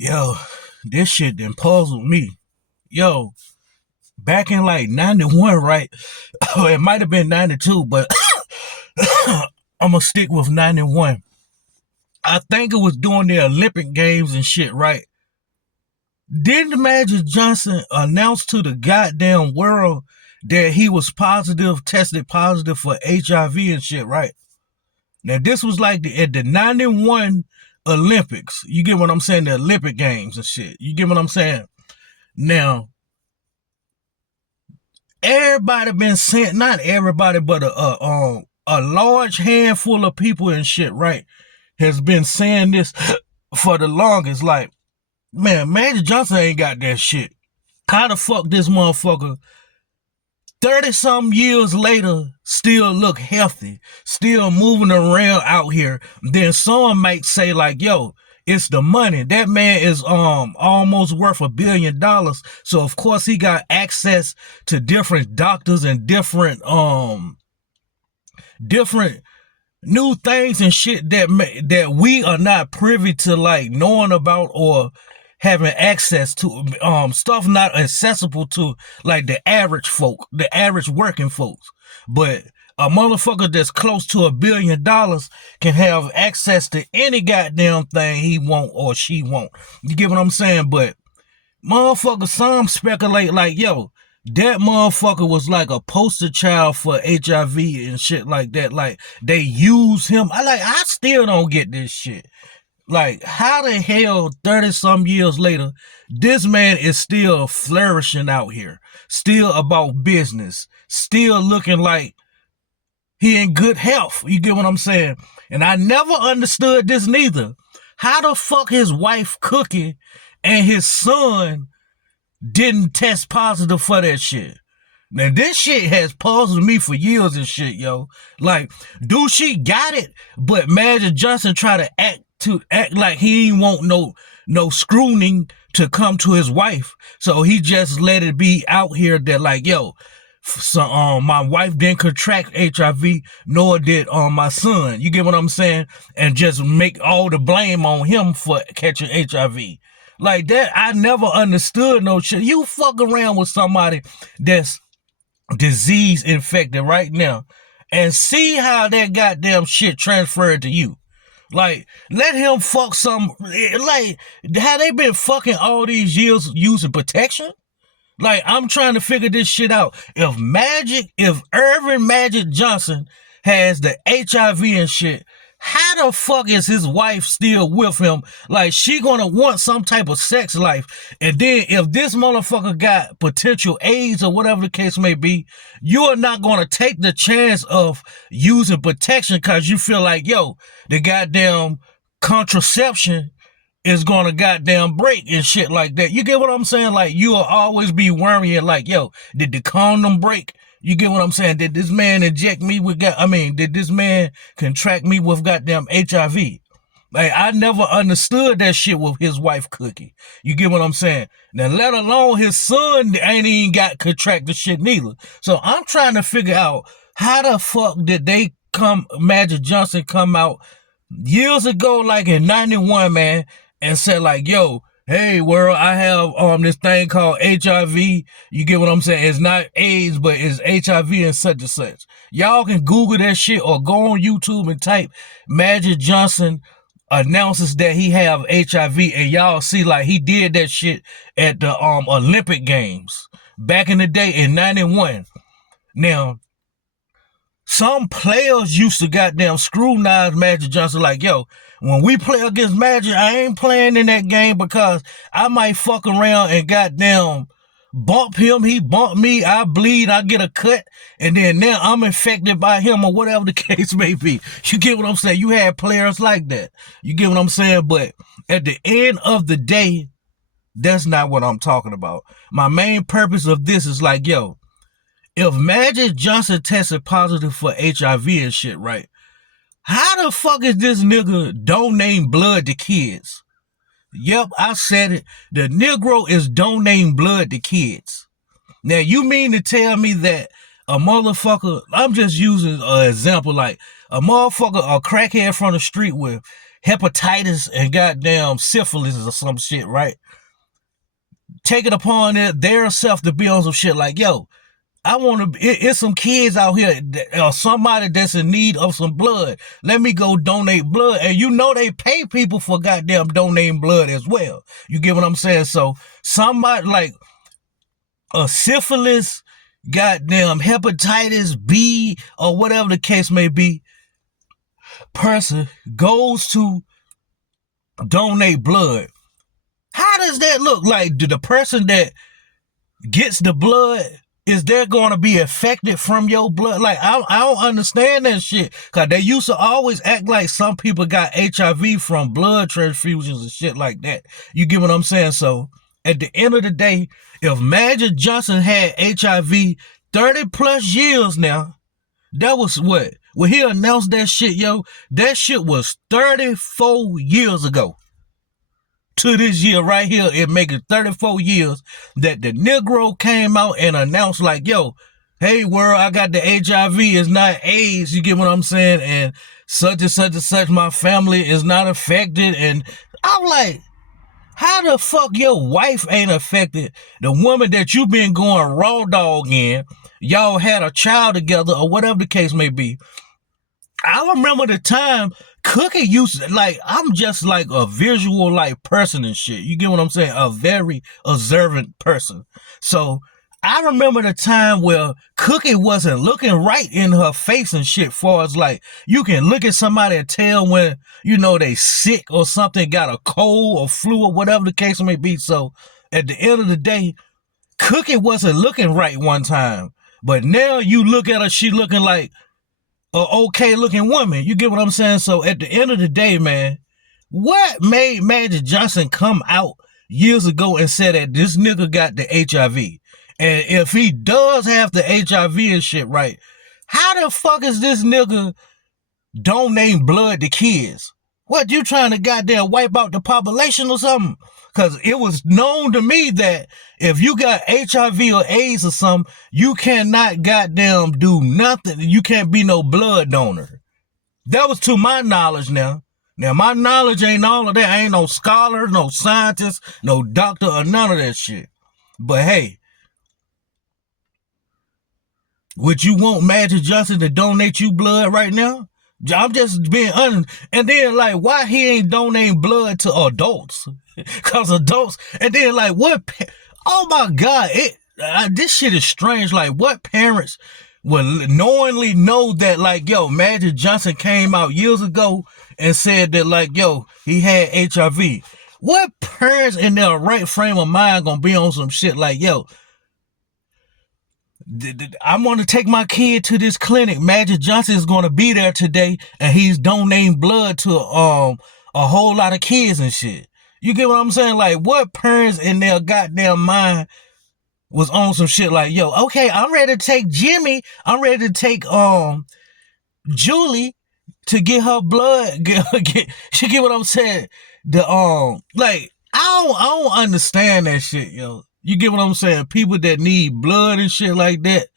Yo, this shit done puzzled me. Yo, back in like 91, right? It might have been 92, but I'm gonna stick with 91. I think it was during the Olympic Games and shit, right? Didn't Magic Johnson announce to the goddamn world that he was tested positive for HIV and shit, right? Now, this was like at the 91 Olympics. You get what I'm saying? The Olympic Games and shit. You get what I'm saying? Now, everybody been saying, not everybody, but a large handful of people and shit, right, has been saying this for the longest. Like, man, Magic Johnson ain't got that shit. How the fuck this motherfucker 30 some years later still look healthy, still moving around out here? Then some might say like, yo, it's the money. That man is almost worth $1 billion. So of course he got access to different doctors and different new things and shit that we are not privy to, like knowing about or having access to, stuff not accessible to like the average folk, the average working folks. But a motherfucker that's close to $1 billion can have access to any goddamn thing he want or she want. You get what I'm saying? But motherfucker, some speculate like, yo, that motherfucker was like a poster child for HIV and shit like that. Like, they use him. I still don't get this shit. Like, how the hell 30 some years later, this man is still flourishing out here, still about business, still looking like he in good health. You get what I'm saying? And I never understood this neither. How the fuck his wife Cookie and his son didn't test positive for that shit? Now, this shit has puzzled me for years and shit, yo. Like, dude, she got it, but Magic Johnson tried to act like he ain't want no screening to come to his wife. So he just let it be out here that like, yo, so my wife didn't contract HIV, nor did my son. You get what I'm saying? And just make all the blame on him for catching HIV. Like that, I never understood no shit. You fuck around with somebody that's disease infected right now and see how that goddamn shit transferred to you. Like, let him fuck some, like, have they been fucking all these years using protection? Like, I'm trying to figure this shit out. If Irvin Magic Johnson has the HIV and shit, how the fuck is his wife still with him? Like, she gonna want some type of sex life. And then if this motherfucker got potential AIDS or whatever the case may be, you are not gonna take the chance of using protection because you feel like, yo, the goddamn contraception is gonna goddamn break and shit like that. You get what I'm saying? Like, you'll always be worrying like, yo, did the condom break? You get what I'm saying? Did this man did this man contract me with goddamn HIV? Like, I never understood that shit with his wife Cookie. You get what I'm saying? Now, let alone his son ain't even got contracted shit neither. So I'm trying to figure out how the fuck did Magic Johnson come out years ago, like in 91, man, and said like, yo, hey world, I have this thing called HIV. You get what I'm saying? It's not AIDS, but it's HIV and such and such. Y'all can Google that shit or go on YouTube and type Magic Johnson announces that he have HIV, and y'all see like he did that shit at the Olympic Games back in the day in 91. Now, some players used to goddamn scrutinize Magic Johnson like, yo, when we play against Magic, I ain't playing in that game because I might fuck around and goddamn bump him, he bump me, I bleed, I get a cut, and then now I'm infected by him or whatever the case may be. You get what I'm saying? You had players like that. You get what I'm saying? But at the end of the day, that's not what I'm talking about. My main purpose of this is like, yo, if Magic Johnson tested positive for HIV and shit, right? How the fuck is this nigga donating blood to kids? Yep, I said it. The Negro is donating blood to kids. Now, you mean to tell me that a motherfucker, I'm just using an example, like a motherfucker, a crackhead from the street with hepatitis and goddamn syphilis or some shit, right? Take it upon their self to be on some shit like, yo, I want to, it's some kids out here or somebody that's in need of some blood. Let me go donate blood. And you know they pay people for goddamn donating blood as well. You get what I'm saying? So somebody like a syphilis, goddamn hepatitis B or whatever the case may be, person goes to donate blood. How does that look? Like, do the person that gets the blood, is there going to be affected from your blood? Like, I don't understand that shit. Because they used to always act like some people got HIV from blood transfusions and shit like that. You get what I'm saying? So, at the end of the day, if Magic Johnson had HIV 30 plus years now, that was what? When he announced that shit, yo, that shit was 34 years ago. To this year right here, it making 34 years that the Negro came out and announced like, yo, hey world, I got the HIV, it's not AIDS, you get what I'm saying? And such and such and such, my family is not affected. And I'm like, how the fuck your wife ain't affected? The woman that you been going raw dog in, y'all had a child together or whatever the case may be. I remember the time Cookie used to, like, I'm just like a visual like person and shit. You get what I'm saying? A very observant person. So I remember the time where Cookie wasn't looking right in her face and shit, far as like you can look at somebody and tell when, you know, they sick or something, got a cold or flu or whatever the case may be. So at the end of the day, Cookie wasn't looking right one time. But now you look at her, she looking like a okay looking woman. You get what I'm saying? So at the end of the day, man, what made Magic Johnson come out years ago and say that this nigga got the HIV? And if he does have the HIV and shit, right, how the fuck is this nigga donating blood to kids? What, you trying to goddamn wipe out the population or something? Because it was known to me that if you got HIV or AIDS or something, you cannot goddamn do nothing. You can't be no blood donor. That was to my knowledge now. Now, my knowledge ain't all of that. I ain't no scholar, no scientist, no doctor, or none of that shit. But hey, would you want Magic Johnson to donate you blood right now? I'm just being honest. And then, like, why he ain't donating blood to adults? Because adults, and then, like, what? Oh my God, this shit is strange. Like, what parents would knowingly know that, like, yo, Magic Johnson came out years ago and said that, like, yo, he had HIV? What parents in their right frame of mind gonna be on some shit like, yo, I'm going to take my kid to this clinic. Magic Johnson is going to be there today, and he's donating blood to a whole lot of kids and shit. You get what I'm saying? Like, what parents in their goddamn mind was on some shit like, yo, okay, I'm ready to take Jimmy. I'm ready to take Julie to get her blood. You get what I'm saying? Like, I don't understand that shit, yo. You get what I'm saying? People that need blood and shit like that,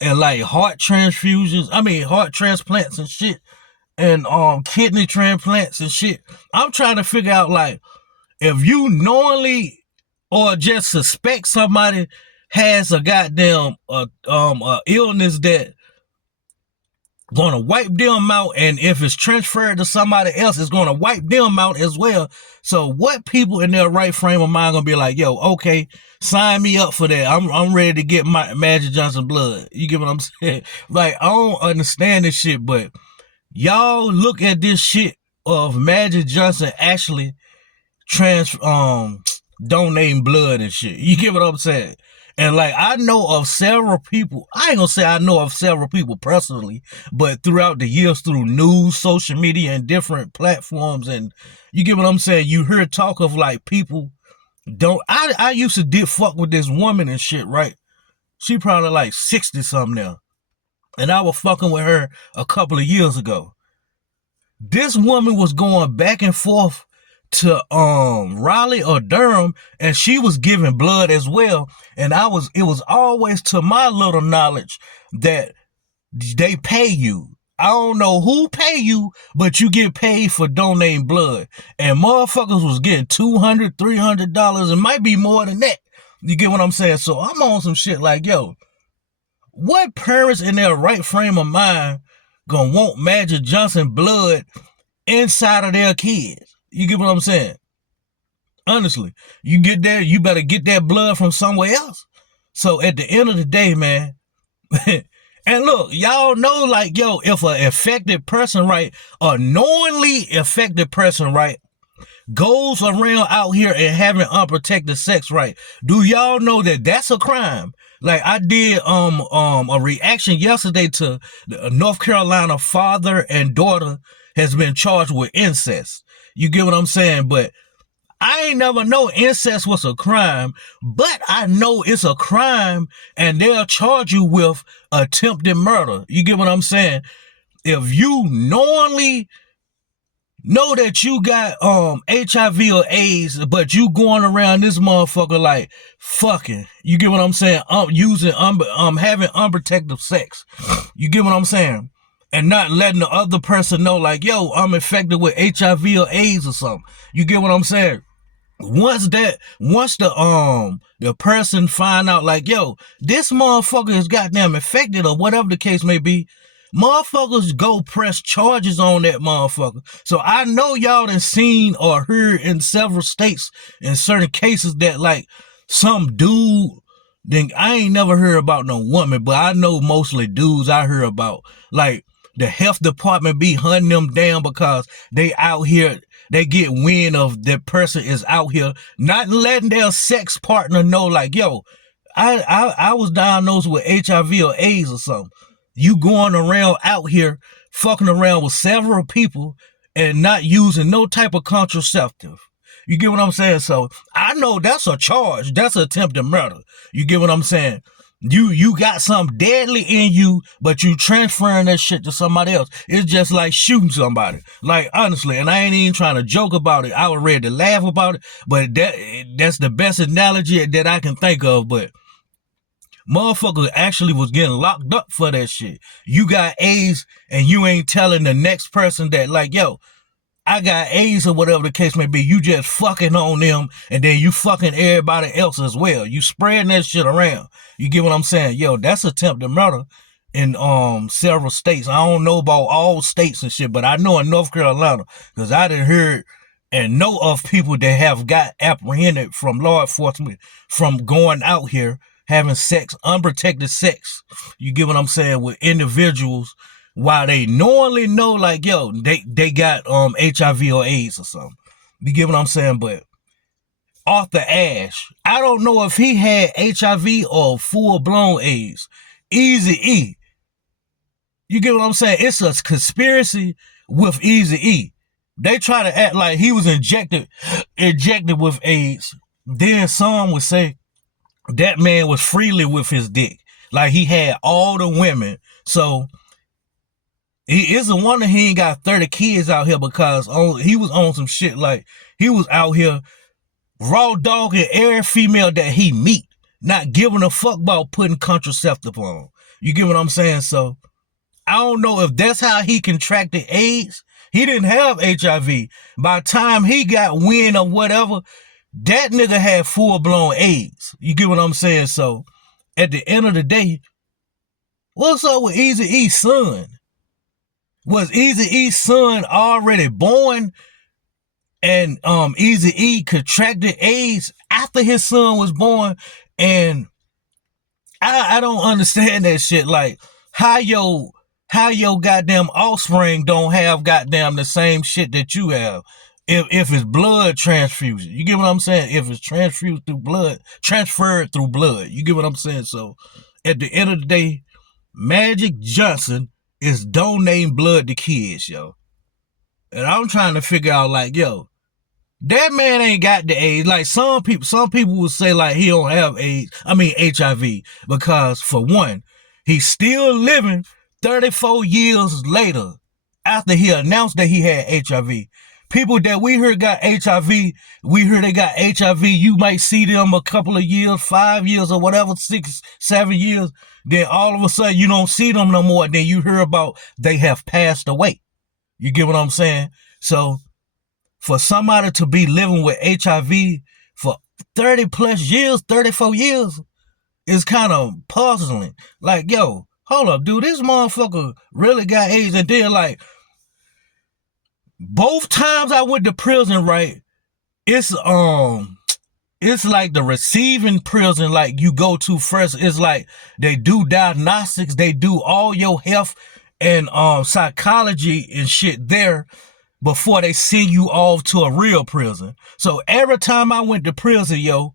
and like heart transplants and shit, and kidney transplants and shit. I'm trying to figure out, like, if you knowingly or just suspect somebody has a goddamn illness that gonna wipe them out, and if it's transferred to somebody else, it's gonna wipe them out as well. So what people in their right frame of mind gonna be like, yo, okay, sign me up for that. I'm ready to get my Magic Johnson blood. You get what I'm saying? Like, I don't understand this shit, but y'all look at this shit of Magic Johnson actually donating blood and shit. You get what I'm saying? And like, I know of several people, I ain't gonna say I know of several people personally, but throughout the years, through news, social media, and different platforms, and you get what I'm saying, you hear talk of like people I used to fuck with this woman and shit, right? She probably like 60 something now. And I was fucking with her a couple of years ago. This woman was going back and forth to Raleigh or Durham, and she was giving blood as well. And it was always to my little knowledge that they pay you. I don't know who pay you, but you get paid for donating blood. And motherfuckers was getting $200, $300. It might be more than that. You get what I'm saying? So I'm on some shit like, yo, what parents in their right frame of mind gonna want Magic Johnson blood inside of their kids? You get what I'm saying? Honestly, you better get that blood from somewhere else. So at the end of the day, man, and look, y'all know, like, yo, if an affected person, right, a knowingly affected person, right, goes around out here and having unprotected sex, right, do y'all know that that's a crime? Like, I did a reaction yesterday to North Carolina father and daughter has been charged with incest. You get what I'm saying? But I ain't never know incest was a crime, but I know it's a crime and they'll charge you with attempted murder. You get what I'm saying? If you knowingly know that you got HIV or AIDS, but you going around this motherfucker like fucking, you get what I'm saying? Having unprotected sex. You get what I'm saying? And not letting the other person know, like, yo, I'm infected with HIV or AIDS or something. You get what I'm saying? Once the person find out, like, yo, this motherfucker is goddamn infected or whatever the case may be, motherfuckers go press charges on that motherfucker. So I know y'all done seen or heard in several states in certain cases that, like, some dude, then I ain't never heard about no woman, but I know mostly dudes I hear about, like, the health department be hunting them down because they out here, they get wind of that person is out here not letting their sex partner know, like, yo, I was diagnosed with HIV or AIDS or something. You going around out here fucking around with several people and not using no type of contraceptive. You get what I'm saying? So I know that's a charge. That's attempted murder. You get what I'm saying? You got something deadly in you, but you transferring that shit to somebody else. It's just like shooting somebody. Like, honestly, and I ain't even trying to joke about it. I was ready to laugh about it, but that's the best analogy that I can think of. But motherfuckers actually was getting locked up for that shit. You got AIDS and you ain't telling the next person that, like, yo, I got AIDS or whatever the case may be. You just fucking on them and then you fucking everybody else as well. You spreading that shit around. You get what I'm saying? Yo, that's attempted murder in several states. I don't know about all states and shit, but I know in North Carolina, because I done heard and know of people that have got apprehended from law enforcement from going out here having sex, unprotected sex. You get what I'm saying? With individuals while they knowingly know, like, yo, they got HIV or AIDS or something. You get what I'm saying? But Arthur Ashe, I don't know if he had HIV or full-blown AIDS. Eazy-E. You get what I'm saying? It's a conspiracy with Eazy-E. They try to act like he was injected with AIDS. Then some would say that man was freely with his dick. Like, he had all the women. So he is a wonder he ain't got 30 kids out here, because he was on some shit like he was out here raw dogging every female that he meet, not giving a fuck about putting contraceptive on. You get what I'm saying? So I don't know if that's how he contracted AIDS. He didn't have HIV. By the time he got wind or whatever, that nigga had full-blown AIDS. You get what I'm saying? So at the end of the day, what's up with Eazy-E's son? Was Eazy-E's son already born and Eazy-E contracted AIDS after his son was born? And I don't understand that shit. Like, how your goddamn offspring don't have goddamn the same shit that you have if it's blood transfusion. You get what I'm saying? If it's transferred through blood. You get what I'm saying? So at the end of the day, Magic Johnson is donating blood to kids, yo. And I'm trying to figure out, like, yo, that man ain't got the AIDS. Like, some people would say, like, he don't have HIV, because for one, he's still living 34 years later after he announced that he had HIV. people that we heard got HIV, we heard they got HIV, you might see them a couple of years, 5 years or whatever, 6, 7 years. Then all of a sudden you don't see them no more. Then you hear about they have passed away. You get what I'm saying? So for somebody to be living with HIV for 30 plus years, 34 years, is kind of puzzling. Like, yo, hold up, dude, this motherfucker really got AIDS. And then, like, both times I went to prison, right, it's like the receiving prison, like, you go to first. It's like they do diagnostics, they do all your health and psychology and shit there before they send you off to a real prison. So every time I went to prison, yo,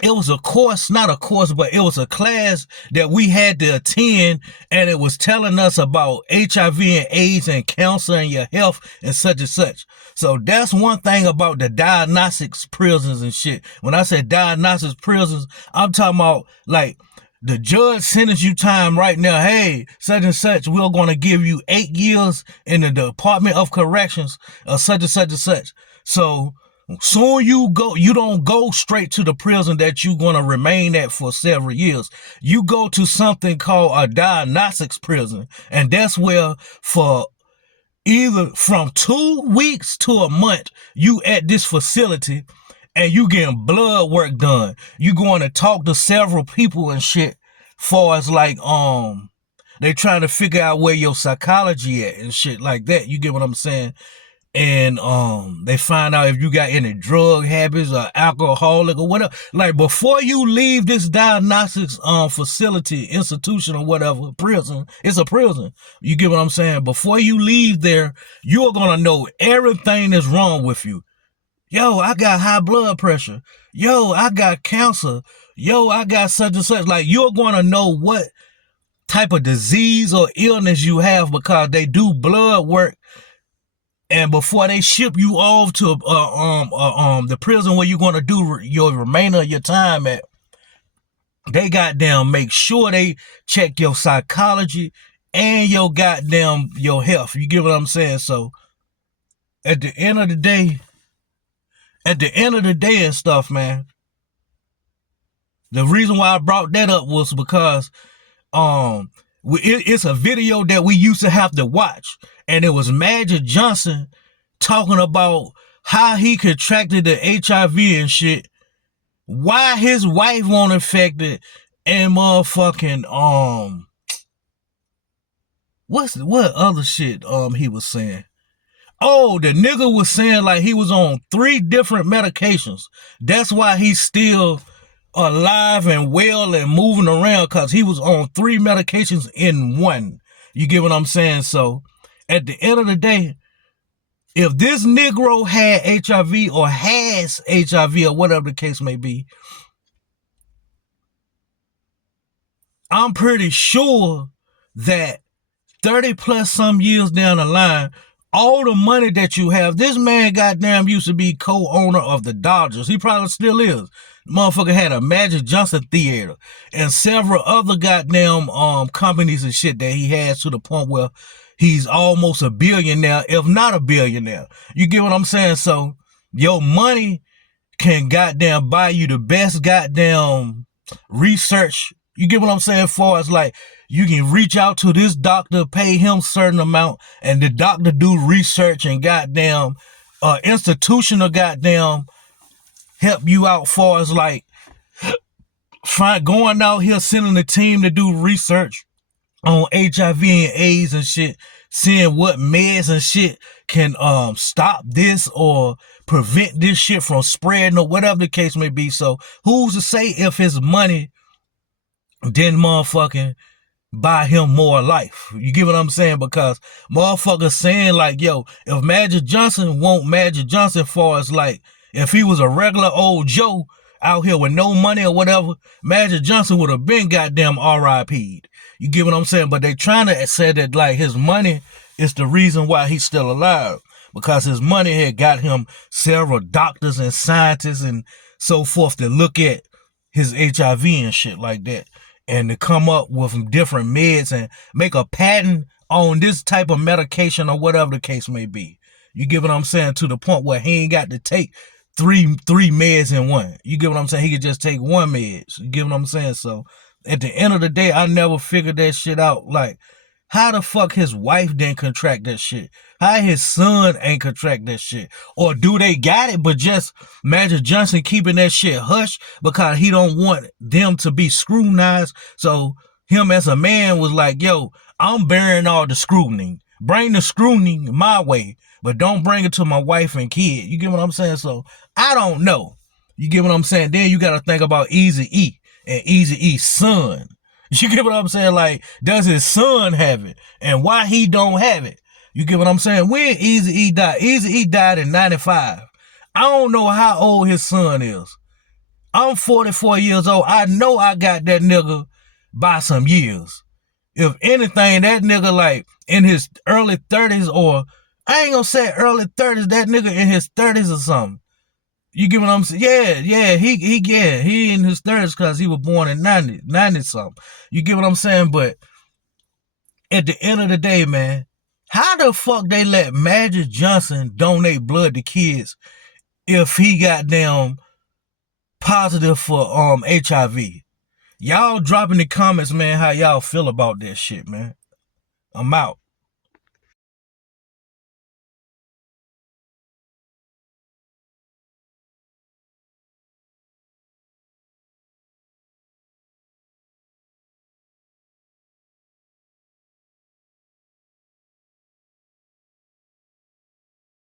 it was a course, not a course, but it was a class that we had to attend, and it was telling us about HIV and AIDS and cancer and your health and such and such. So that's one thing about the diagnostics prisons and shit. When I say diagnostics prisons, I'm talking about, like, the judge sentenced you time right now. Hey, such and such, we're going to give you 8 years in the Department of Corrections or such and such and such. So soon you don't go straight to the prison that you're going to remain at for several years. You go to something called a diagnostics prison. And that's where for either from 2 weeks to a month, you at this facility and you getting blood work done. You going to talk to several people and shit, far as like, they trying to figure out where your psychology at and shit like that. You get what I'm saying? And they find out if you got any drug habits or alcoholic or whatever. Like, before you leave this diagnostics facility, institution or whatever, prison, it's a prison. You get what I'm saying? Before you leave there, you're gonna know everything that's wrong with you. Yo, I got high blood pressure. Yo, I got cancer. Yo, I got such and such. Like, you're gonna know what type of disease or illness you have, because they do blood work. And before they ship you off to the prison where you're gonna do your remainder of your time at, they goddamn make sure they check your psychology and your goddamn your health. You get what I'm saying? So at the end of the day and stuff, man, the reason why I brought that up was because it's a video that we used to have to watch, and it was Magic Johnson talking about how he contracted the HIV and shit, why his wife wasn't affected, and motherfucking what other shit he was saying. Oh, the nigga was saying like he was on 3 different medications. That's why he's still alive and well and moving around, because he was on 3 medications in one. You get what I'm saying? So at the end of the day, if this Negro had HIV or has HIV or whatever the case may be, I'm pretty sure that 30 plus some years down the line, all the money that you have, this man goddamn used to be co-owner of the Dodgers. He probably still is. Motherfucker had a Magic Johnson Theater and several other goddamn companies and shit that he has, to the point where he's almost a billionaire, if not a billionaire. You get what I'm saying? So your money can goddamn buy you the best goddamn research. You get what I'm saying? As far as like, you can reach out to this doctor, pay him certain amount, and the doctor do research and goddamn institutional goddamn help you out, far as like going out here, sending a team to do research on HIV and AIDS and shit, seeing what meds and shit can stop this or prevent this shit from spreading or whatever the case may be. So who's to say if his money didn't motherfucking buy him more life? You get what I'm saying? Because motherfuckers saying like, yo, if Magic Johnson won't Magic Johnson, far as like, if he was a regular old Joe out here with no money or whatever, Magic Johnson would have been goddamn RIP'd. You get what I'm saying? But they trying to say that like his money is the reason why he's still alive, because his money had got him several doctors and scientists and so forth to look at his HIV and shit like that, and to come up with different meds and make a patent on this type of medication or whatever the case may be. You get what I'm saying? To the point where he ain't got to take three meds in one. You get what I'm saying? He could just take one med. You get what I'm saying? So at the end of the day, I never figured that shit out. Like, how the fuck his wife didn't contract that shit? How his son ain't contract that shit? Or do they got it, but just Magic Johnson keeping that shit hush because he don't want them to be scrutinized? So him as a man was like, yo, I'm bearing all the scrutiny. Bring the scrutiny my way, but don't bring it to my wife and kid. You get what I'm saying? So I don't know. You get what I'm saying? Then you got to think about Eazy-E and Eazy-E's son. You get what I'm saying? Like, does his son have it? And why he don't have it? You get what I'm saying? When Eazy-E died? Eazy-E died in 95. I don't know how old his son is. I'm 44 years old. I know I got that nigga by some years. If anything, that nigga like in his early 30s, or I ain't gonna say early 30s, that nigga in his 30s or something. You get what I'm saying? Yeah, he in his 30s because he was born in 90 something. You get what I'm saying? But at the end of the day, man, how the fuck they let Magic Johnson donate blood to kids if he got them positive for HIV? Y'all drop in the comments, man, how y'all feel about that shit, man. I'm out.